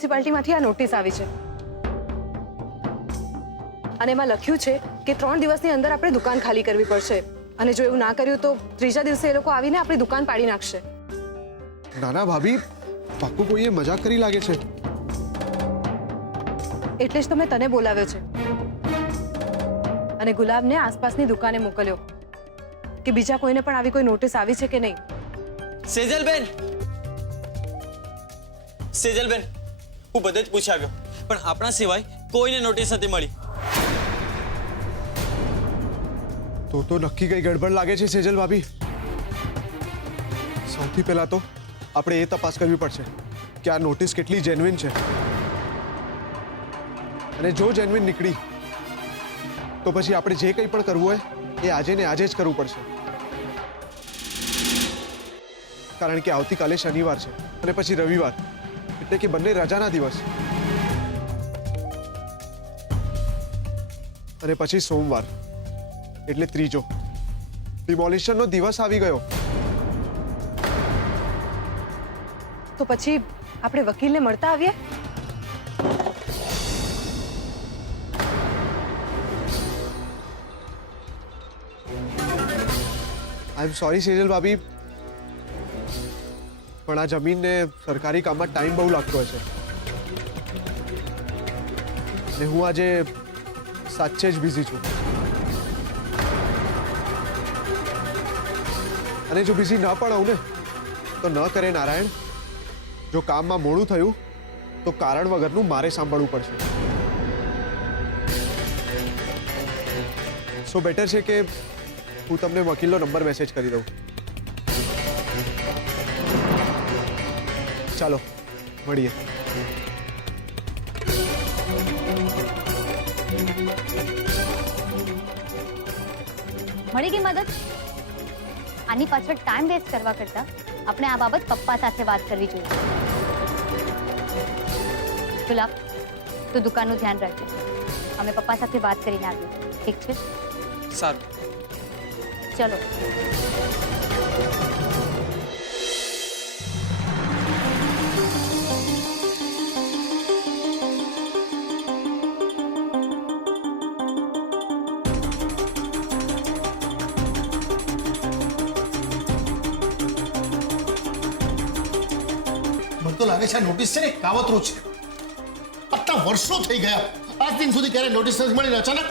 મ્યુનિસિપાલિટીમાંથી આ નોટિસ આવી છે અને એમાં લખ્યું છે કે 3 દિવસની અંદર આપણે દુકાન ખાલી કરવી પડશે અને જો એવું ના કર્યું તો ત્રીજા દિવસે એ લોકો આવીને આપણી દુકાન પાડી નાખશે. નાના ભાભી, પાક્કું કોઈએ મજાક કરી લાગે છે. એટલે જ તો મેં તને બોલાવ્યો છે અને ગુલાબને આસપાસની દુકાને મોકલ્યો કે બીજા કોઈને પણ આવી કોઈ નોટિસ આવી છે કે નહીં. સેજલબેન, સેજલબેન, હું બધે જ પૂછી આવ્યો પણ આપણા સિવાય કોઈને નોટિસ નથી મળી. તો નક્કી કઈ ગડબડ લાગે છે સેજલ ભાભી. સૌથી પહેલા તો આપણે એ તપાસ કરવી પડશે કે આ નોટિસ કેટલી જેન્યુઇન છે અને જો જેન્યુઇન નીકળી તો પછી આપણે જે કંઈ પણ કરવું હોય એ આજે ને આજે જ કરવું પડશે. કારણ કે આવતીકાલે શનિવાર છે અને પછી રવિવાર, એટલે કે બંને રજાના દિવસ અને પછી સોમવાર એટલે ત્રીજો ડિમોલિશનનો દિવસ આવી ગયો. તો પછી આપણે વકીલને મળતા આવીએ. આઈ એમ સોરી સેજલ ભાભી, પણ આ જમીનને સરકારી કામમાં ટાઈમ બહુ લાગતો હોય છે અને હું આજે સાચે જ બિઝી છું. અને જો બિઝી ના પણ આવું ને તો ન કરે નારાયણ, જો કામમાં મોડું થયું તો કારણ વગરનું મારે સાંભળવું પડશે. સો બેટર છે કે હું તમને વકીલનો નંબર મેસેજ કરી દઉં. ચાલો મળીએ. મળી ગઈ મદદ. આની પાછળ ટાઈમ વેસ્ટ કરવા કરતા આપણે આ બાબત પપ્પા સાથે વાત કરવી જોઈએ. ગુલાબ, તું દુકાનનું ધ્યાન રાખજે. અમે પપ્પા સાથે વાત કરીને આવીએ. ઠીક છે? સારું. ચલો. મને તો લાગે છે આ નોટિસ છે ને કાવતરું છે. આટલા વર્ષો થઈ ગયા, આજ દિન સુધી ક્યારે નોટિસ નથી મળી. અચાનક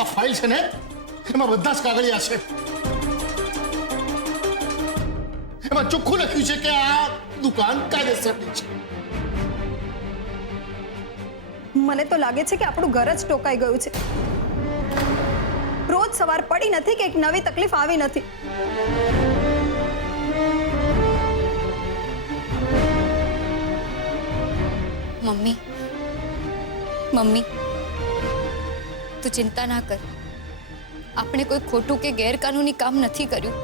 આ ફાઇલ છે ને, એમાં બધા જ કાગળિયા છે. એમાં ચોખ્ખું લખ્યું છે કે આ દુકાન કાયદેસરની છે. મને તો લાગે છે કે આપણું ઘર જ ટોકાઈ ગયું છે. રોજ સવાર પડી નથી કે એક નવી તકલીફ આવી નથી. મમ્મી, મમ્મી, તું ચિંતા ના કર. આપણે કોઈ ખોટું કે ગેરકાનૂની કામ નથી કર્યું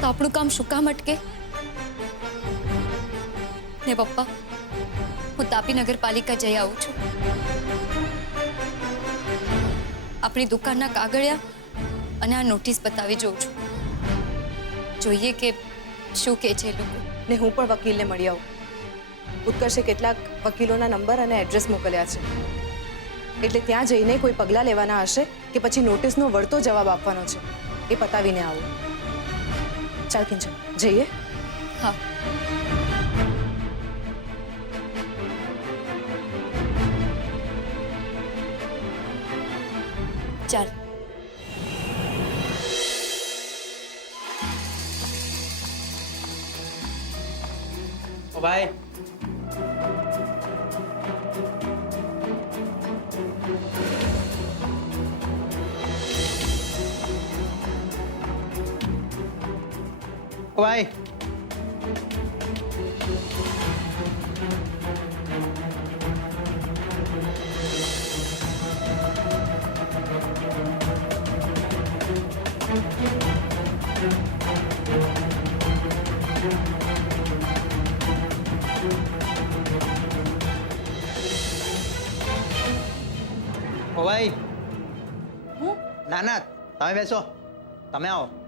તો આપણું કામ શું કામ અટકે? ને પપ્પા, હું તાપી નગરપાલિકા જઈ આવું છું. આપણી દુકાનના કાગળિયા અને આ નોટિસ બતાવી જોઉં છું. જોઈએ કે શું કહે છે એ લોકો. ને હું પણ વકીલને મળી આવું. ઉત્કર્ષે કેટલાક વકીલોના નંબર અને એડ્રેસ મોકલ્યા છે, એટલે ત્યાં જઈને કોઈ પગલાં લેવાના હશે કે પછી નોટિસનો વળતો જવાબ આપવાનો છે એ પતાવીને આવું. ચાલ કિંજલ, જઈએ. હા. ચાલ. ઓ ભાઈ, ઓ ભાઈ, ઓ ભાઈ. ના ના, તમે બેસો, તમે આવો.